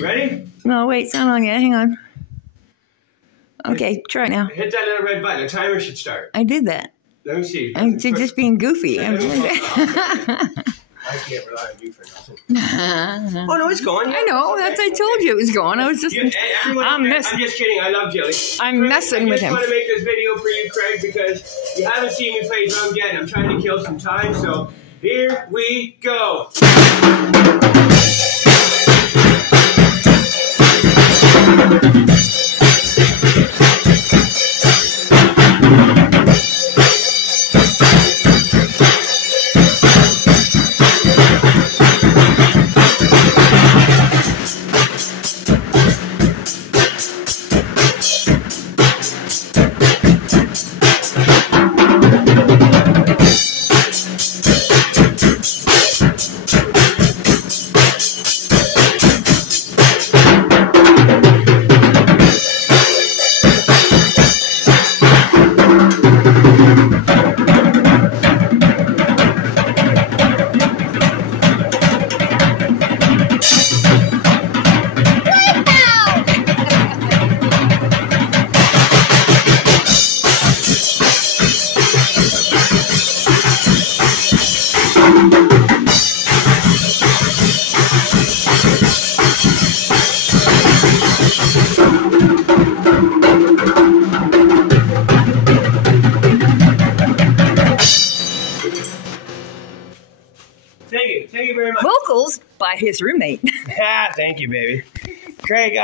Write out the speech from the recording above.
You ready? No, wait, it's not on yet. Hang on. Okay, try it now. Hit that little red button. The timer should start. I did that. Let me see. I'm just being goofy. I can't rely on you for nothing. Oh, no, it's going. I know. That's I told you it was going. I was just... I'm just kidding. I love Jelly. I'm messing with him. I just want to make this video for you, Craig, because you haven't seen me play drum yet. I'm trying to kill some time, so here we go. Thank you very much. Vocals by his roommate. Thank you, baby. Craig,